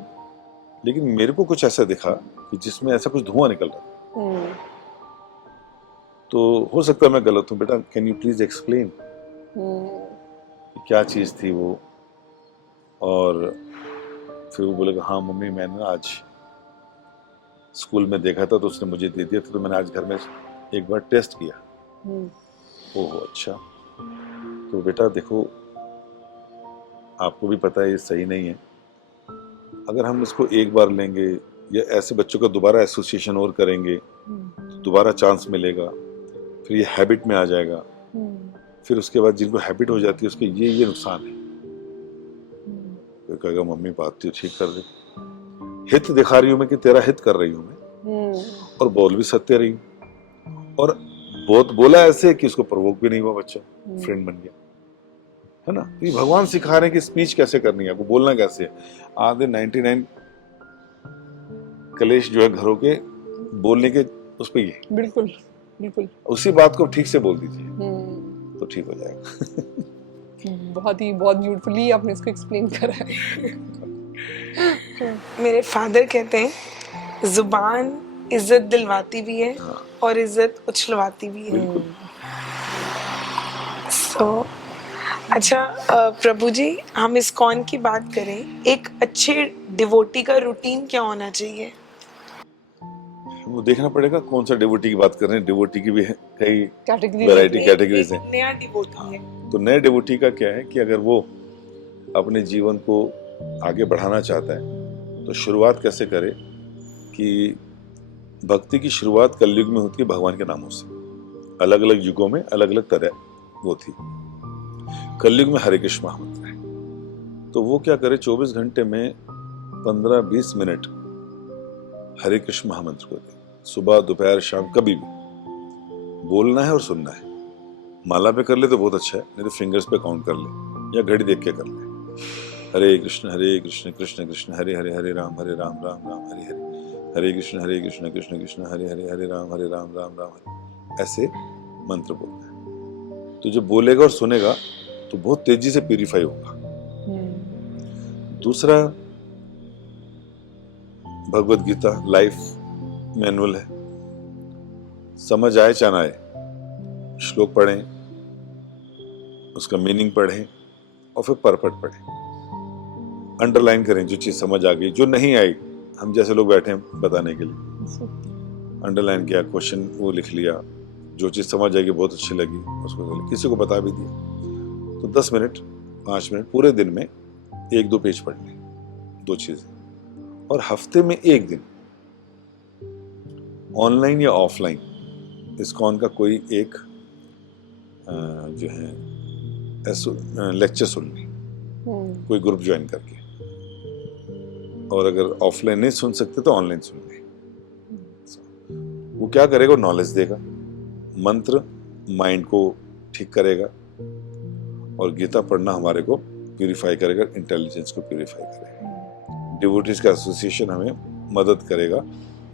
लेकिन मेरे को कुछ ऐसा दिखा कि जिसमें ऐसा कुछ धुआं निकल रहा था, तो हो सकता है मैं गलत हूं, बेटा कैन यू प्लीज एक्सप्लेन क्या चीज थी वो। और फिर वो बोलेगा हाँ मम्मी मैंने आज स्कूल में देखा था तो उसने मुझे दे दिया था, तो मैंने आज घर में एक बार टेस्ट किया। ओहो अच्छा, तो बेटा देखो आपको भी पता है ये सही नहीं है, अगर हम इसको एक बार लेंगे या ऐसे बच्चों का दोबारा एसोसिएशन और करेंगे तो दोबारा चांस मिलेगा, फिर ये हैबिट में आ जाएगा, फिर उसके बाद जिनको हैबिट हो जाती है उसके ये नुकसान है। फिर कहेगा मम्मी बात तो ठीक कर रही, हित दिखा रही हूं मैं कि तेरा हित कर रही हूं मैं, और बोल भी सत्य रही, और बहुत बोला ऐसे कि उसको प्रवोक भी नहीं हुआ, बच्चा फ्रेंड बन गया, है ना। तो ये भगवान सिखा रहे हैं कि स्पीच कैसे करनी है, आपको बोलना कैसे है। आधे 99 कलेश जो है घरों के बोलने के उस पे ही, बिल्कुल बिल्कुल, उसी बात को ठीक से बोल दीजिए तो ठीक हो जाएगा। बहुत ब्यूटीफुली आपने इसको एक्सप्लेन करा है। मेरे फादर कहते हैं जुबान इज्जत दिलवाती भी है हाँ। और इज्जत उछलवाती भी है। बिल्कुल। सो अच्छा प्रभु जी, हम इस्कॉन की बात करें, एक अच्छे डिवोटी का रूटीन क्या होना चाहिए? वो देखना पड़ेगा कौन सा डिवोटी की बात कर रहे हैं। डिवोटी की भी है कई कैटेगरी वैरायटी एक कैटेगरीज हैं। नया डिवोटी है, तो नए डिवोटी का क्या है कि अगर वो अपने जीवन को आगे बढ़ाना चाहता है तो शुरुआत कैसे करे कि भक्ति की शुरुआत कलयुग में होती है भगवान के नामों से। अलग अलग युगों में अलग अलग तरह वो थी। कलयुग में हरे कृष्ण महामंत्र है, तो वो क्या करे 24 घंटे में 15-20 मिनट हरे कृष्ण महामंत्र को दे। सुबह दोपहर शाम कभी भी बोलना है और सुनना है। माला पे कर ले तो बहुत अच्छा है, नहीं तो फिंगर्स पे काउंट कर ले या घड़ी देख के कर ले। हरे कृष्ण कृष्ण कृष्ण हरे हरे, हरे राम राम राम हरे हरे, हरे कृष्ण कृष्ण कृष्ण हरे हरे, हरे राम राम राम हरे। ऐसे मंत्र बोलना है। तो जब बोलेगा और सुनेगा तो बहुत तेजी से प्यूरिफाई होगा। दूसरा, भगवत गीता लाइफ मैनुअल है। समझ आए चाहे ना आए, श्लोक पढ़ें, उसका मीनिंग पढ़ें और फिर परपट पढ़ें। अंडरलाइन करें जो चीज समझ आ गई, जो नहीं आई हम जैसे लोग बैठे हैं बताने के लिए, अंडरलाइन किया, क्वेश्चन वो लिख लिया, जो चीज समझ आएगी बहुत अच्छी लगी उसको किसी को बता भी दिया। तो 10 मिनट 5 मिनट पूरे दिन में 1-2 पेज पढ़ लें, 2 चीजें। और हफ्ते में 1 दिन ऑनलाइन या ऑफलाइन इस्कॉन का कोई एक जो है लेक्चर सुन लें, कोई ग्रुप ज्वाइन करके। और अगर ऑफलाइन नहीं सुन सकते तो ऑनलाइन सुन लें। वो क्या करेगा, नॉलेज देगा, मंत्र माइंड को ठीक करेगा और गीता पढ़ना हमारे को प्यूरिफाई करेगा, इंटेलिजेंस को प्यूरिफाई करेगा। डिवोटीज का एसोसिएशन हमें मदद करेगा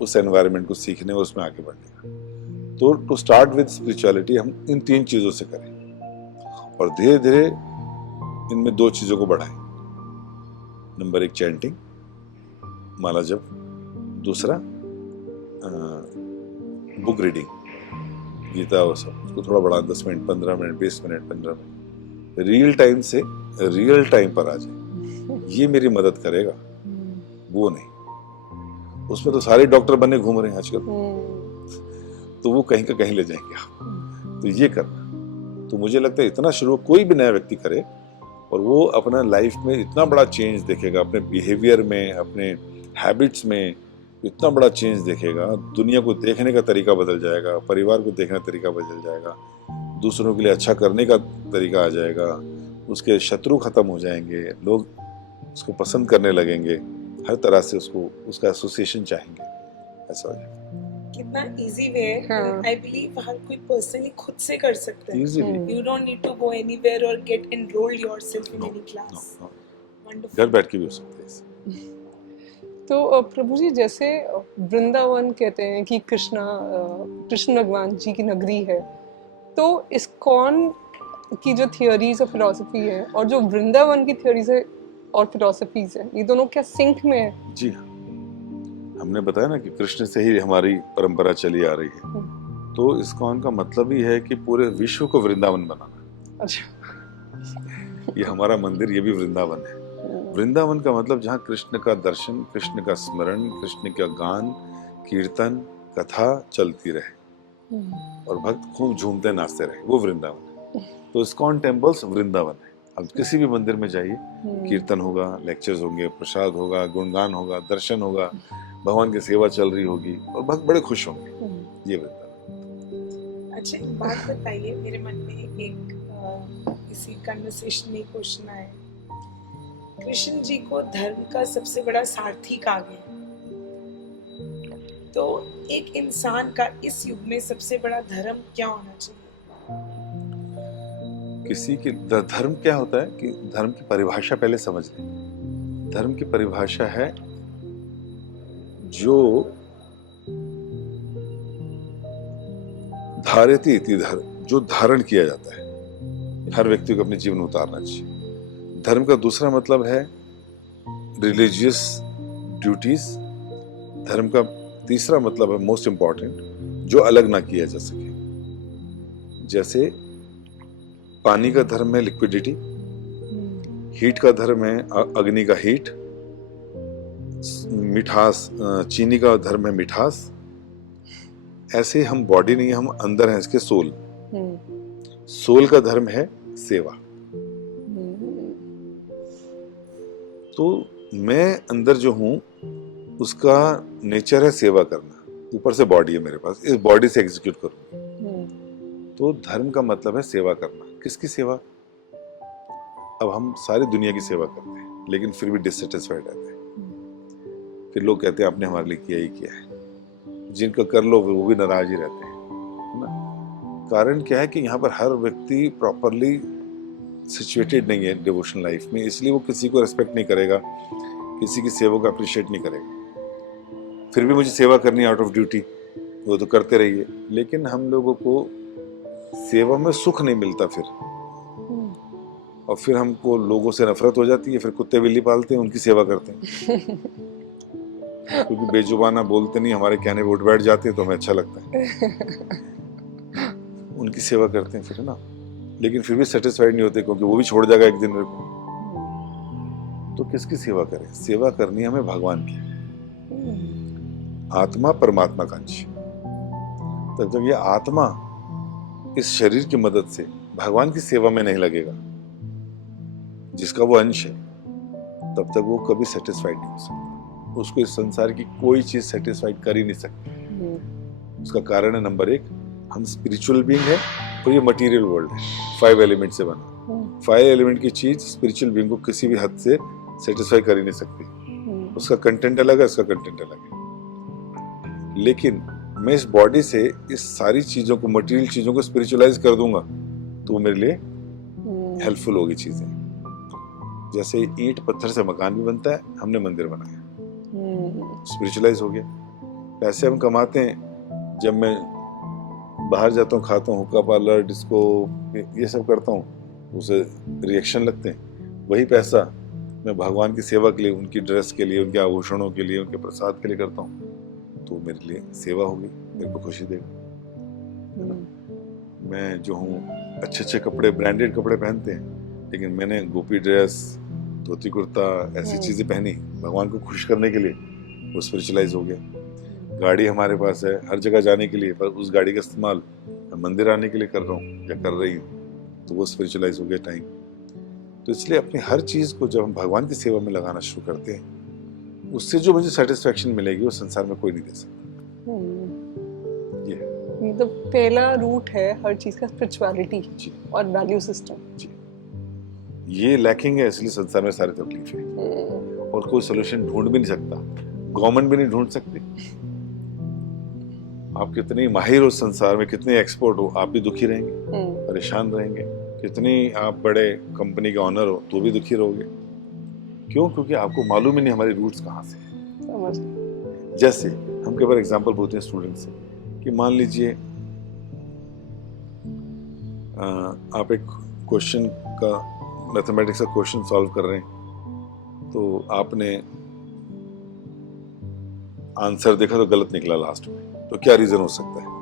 उस एनवायरनमेंट को सीखने और उसमें आगे बढ़ने का। तो टू स्टार्ट विद स्पिरिचुअलिटी हम इन 3 चीजों से करें और धीरे धीरे इनमें 2 चीजों को बढ़ाएं। नंबर 1 चैंटिंग, माला जप। दूसरा बुक रीडिंग, गीता और सब, उसको थोड़ा बढ़ा 10 minute 15 minute 20 minute 15 minute real time से रियल टाइम पर आ जाए। ये मेरी मदद करेगा, वो नहीं। उसमें तो सारे डॉक्टर बने घूम रहे हैं आजकल, तो वो कहीं का कहीं ले जाएंगे आप। तो ये करना, तो मुझे लगता है इतना शुरू कोई भी नया व्यक्ति करे और वो अपना लाइफ में इतना बड़ा चेंज देखेगा, अपने बिहेवियर में, अपने हैबिट्स में इतना बड़ा चेंज देखेगा। दुनिया को देखने का तरीका बदल जाएगा, परिवार को देखने का तरीका बदल जाएगा, दूसरों के लिए अच्छा करने का तरीका आ जाएगा, उसके शत्रु खत्म हो जाएंगे, लोग उसको पसंद करने लगेंगे, हर तरह से उसको उसका एसोसिएशन चाहेंगे। ऐसा हो जाएगा। कितना इजी वे है। आई बिलीव हर कोई पर्सनली खुद से कर सकता है। Easily. You don't need to go anywhere और get enrolled yourself in any class. घर बैठ के भी हो सकता है। तो प्रभु जी, जैसे वृंदावन कहते हैं कि कृष्ण भगवान जी की नगरी है, तो इस्कॉन की जो थियोरीज और फिलॉसफी है और जो वृंदावन की थियोरीज है और फिलॉसफीज है, ये दोनों क्या सिंक में है? जी हाँ, हमने बताया ना कि कृष्ण से ही हमारी परंपरा चली आ रही है। तो इस्कॉन का मतलब ही है कि पूरे विश्व को वृंदावन बनाना। अच्छा। ये हमारा मंदिर, ये भी वृंदावन है। वृंदावन का मतलब जहाँ कृष्ण का दर्शन, कृष्ण का स्मरण, कृष्ण का गान, कीर्तन, कथा चलती रहे और भक्त खूब झूमते नाचते रहे, वो वृंदावन है। तो इस्कॉन टेम्पल्स वृंदावन है। अब किसी भी मंदिर में जाइए, कीर्तन होगा, लेक्चर्स होंगे, प्रसाद होगा, गुणगान होगा, दर्शन होगा, भगवान की सेवा चल रही होगी और भक्त बड़े खुश होंगे। ये वृंदावन। अच्छा, एक बात बताइए, मेरे मन में एक इसी कन्वर्सेशन में क्वेश्चन आया। कृष्ण जी को धर्म का सबसे बड़ा सारथी कहा गया, तो एक इंसान का इस युग में सबसे बड़ा धर्म क्या होना चाहिए? किसी की धर्म क्या होता है कि धर्म की परिभाषा पहले समझ लें। धर्म की परिभाषा है जो धारयति इति धर्म, जो धारण किया जाता है, हर व्यक्ति को अपने जीवन में उतारना चाहिए। धर्म का दूसरा मतलब है रिलीजियस ड्यूटीज। धर्म का तीसरा मतलब है मोस्ट इम्पॉर्टेंट, जो अलग ना किया जा सके। जैसे पानी का धर्म है लिक्विडिटी, हीट का धर्म है अग्नि का हीट, मिठास चीनी का धर्म है मिठास। ऐसे हम बॉडी नहीं, हम अंदर हैं इसके सोल। सोल का धर्म है सेवा। तो मैं अंदर जो हूं उसका नेचर है सेवा करना। ऊपर से बॉडी है मेरे पास, इस बॉडी से एग्जीक्यूट करूंगा। तो धर्म का मतलब है सेवा करना। किसकी सेवा? अब हम सारी दुनिया की सेवा करते हैं लेकिन फिर भी डिससेटिस्फाइड रहते हैं। फिर लोग कहते हैं आपने हमारे लिए किया ही किया है। जिनका कर लो वो भी नाराज ही रहते हैं, है ना? कारण क्या है कि यहाँ पर हर व्यक्ति प्रॉपरली सिचुएटेड नहीं है डिवोशनल लाइफ में, इसलिए वो किसी को रेस्पेक्ट नहीं करेगा, किसी की सेवा को अप्रिशिएट नहीं करेगा। फिर भी मुझे सेवा करनी है आउट ऑफ ड्यूटी, वो तो करते रहिए। लेकिन हम लोगों को सेवा में सुख नहीं मिलता फिर, और फिर हमको लोगों से नफरत हो जाती है। फिर कुत्ते बिल्ली पालते हैं, उनकी सेवा करते हैं क्योंकि बेजुबाना बोलते नहीं, हमारे कहने पे उठ बैठ जाते हैं तो हमें अच्छा लगता है। उनकी सेवा करते हैं फिर, है ना? लेकिन फिर भी सेटिस्फाइड नहीं होते क्योंकि वो भी छोड़ जाएगा एक दिन मेरे को। तो किसकी सेवा करें? सेवा करनी है हमें भगवान की। आत्मा परमात्मा का अंश। तब तक ये आत्मा इस शरीर की मदद से भगवान की सेवा में नहीं लगेगा, जिसका वो अंश है, तब तक वो कभी सेटिस्फाइड नहीं हो सकता। उसको इस संसार की कोई चीज सेटिस्फाइड कर ही नहीं सकती। उसका कारण है नंबर 1, हम स्पिरिचुअल बीइंग है और ये मटेरियल वर्ल्ड है 5 एलिमेंट से बना। 5 एलिमेंट की चीज स्पिरिचुअल बीइंग को किसी भी हद से सेटिस्फाई कर ही नहीं सकती। उसका कंटेंट अलग है, इसका कंटेंट अलग है। लेकिन मैं इस बॉडी से इस सारी चीजों को, मटेरियल चीजों को स्पिरिचुअलाइज कर दूंगा तो वो मेरे लिए हेल्पफुल होगी चीजें। जैसे ईंट पत्थर से मकान भी बनता है, हमने मंदिर बनाया, स्पिरिचुअलाइज हो गया। पैसे हम कमाते हैं, जब मैं बाहर जाता हूँ, खाता हूँ, हुक्का पार्लर, डिस्को, ये सब करता हूँ, उसे रिएक्शन लगते हैं। वही पैसा मैं भगवान की सेवा के लिए, उनकी ड्रेस के लिए, उनके आभूषणों के लिए, उनके प्रसाद के लिए करता हूँ, तो मेरे लिए सेवा होगी, मेरे को खुशी देगा। मैं जो हूँ अच्छे अच्छे कपड़े, ब्रांडेड कपड़े पहनते हैं, लेकिन मैंने गोपी ड्रेस, धोती कुर्ता, ऐसी चीजें पहनी भगवान को खुश करने के लिए, वो स्पिरिचुअलाइज हो गया। गाड़ी हमारे पास है हर जगह जाने के लिए, पर उस गाड़ी का इस्तेमाल मैं मंदिर आने के लिए कर रहा हूँ या कर रही हूँ, तो वो स्पिरिचुअलाइज हो गया टाइम। तो इसलिए अपनी हर चीज को जब हम भगवान की सेवा में लगाना शुरू करते हैं, उससे जो मुझे सेटिस्फेक्शन मिलेगी वो संसार में कोई नहीं दे सकता। ये मतलब पहला रूट है हर चीज का स्पिरिचुअलिटी और वैल्यू सिस्टम। ये लैकिंग है, इसलिए संसार में सारी तकलीफ है, और कोई सोल्यूशन ढूंढ भी नहीं सकता, गवर्नमेंट भी नहीं ढूंढ सकती। आप कितने माहिर हो संसार में, कितने एक्सपर्ट हो, आप भी दुखी रहेंगे, परेशान रहेंगे। कितनी आप बड़े कंपनी के ऑनर हो तो भी दुखी रहोगे। क्यों? क्योंकि आपको मालूम ही नहीं हमारे रूट्स कहाँ से हैं। जैसे हम कई बार एग्जांपल बोलते हैं स्टूडेंट से कि मान लीजिए आप एक क्वेश्चन का, मैथमेटिक्स का क्वेश्चन सॉल्व कर रहे हैं, तो आपने आंसर देखा तो गलत निकला लास्ट में, तो क्या रीजन हो सकता है?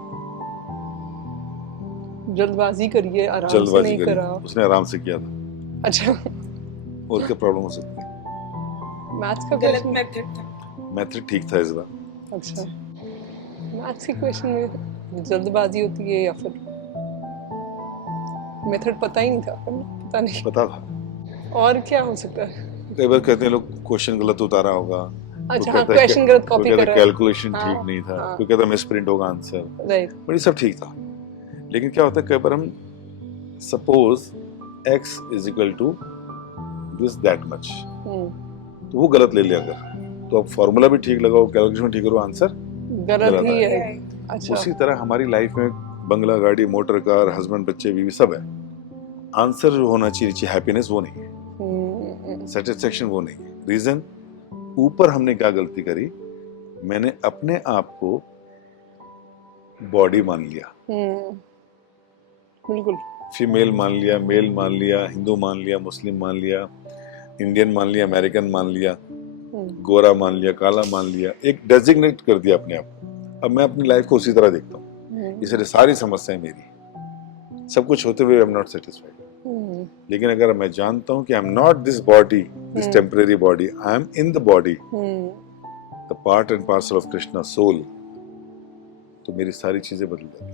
जल्दबाजी करिए, आराम से जल्दबाजी नहीं करी, करा। उसने आराम से किया था। अच्छा, और क्या प्रॉब्लम हो सकती है? मैथ्स का गलत क्वेश्चन। मेथड था। मैथड ठीक था इस बार। अच्छा, मैथ्स के क्वेश्चन में जल्दबाजी होती है या फिर मेथड पता ही नहीं था? पता नहीं, पता था। और क्या हो सकता है? कई बार कहते हैं लोग क्वेश्चन गलत उतारा होगा, अच्छा, हाँ, क्वेश्चन गलत कॉपी कर रहा है, कैलकुलेशन ठीक नहीं था, हाँ। कोई कहता मिसप्रिंट होगा आंसर, राइट। बट ये सब ठीक था। लेकिन क्या होता है, कई बार हम suppose x is equal to this that much, तो वो गलत ले लिया अगर, तो अब फॉर्मूला भी ठीक लगाओ, कैलकुलेशन ठीक करो, आंसर गलत ही आया। है। अच्छा, उसी तरह हमारी लाइफ में बंगला, गाड़ी, मोटर कार, हस्बैंड, बच्चे, बीवी सब है, आंसर जो होना चाहिए हैप्पीनेस, वो नहीं है, सेटिस्फेक्शन वो नहीं है। रीजन, ऊपर हमने क्या गलती करी, मैंने अपने आप को बॉडी मान लिया, बिल्कुल। फीमेल मान लिया, मेल मान लिया, हिंदू मान लिया, मुस्लिम मान लिया, इंडियन मान लिया, अमेरिकन मान लिया, गोरा मान लिया, काला मान लिया, एक डेजिग्नेट कर दिया अपने आप को। अब मैं अपनी लाइफ को उसी तरह देखता हूँ। इसलिए सारी समस्याएं मेरी, सब कुछ होते हुए आई एम नॉट सेटिस्फाइड। लेकिन अगर मैं जानता हूँ कि I am not this body, this temporary body, I am in the body, the part and parcel of Krishna soul, तो मेरी सारी चीजें बदल जाती,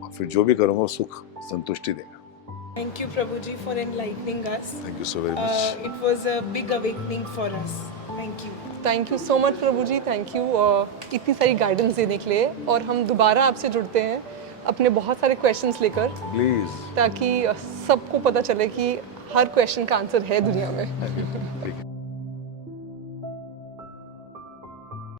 और फिर जो भी करूंगा वो सुख संतुष्टि देगा। Thank you, Prabhuji, for enlightening us. Thank you so very much. It was a big awakening for us. Thank you. Thank you so much प्रभु जी, थैंक यू इतनी सारी गाइडेंस देने के लिए। और हम दोबारा आपसे जुड़ते हैं अपने बहुत सारे क्वेश्चंस लेकर, प्लीज, ताकि सबको पता चले कि हर क्वेश्चन का आंसर है दुनिया में।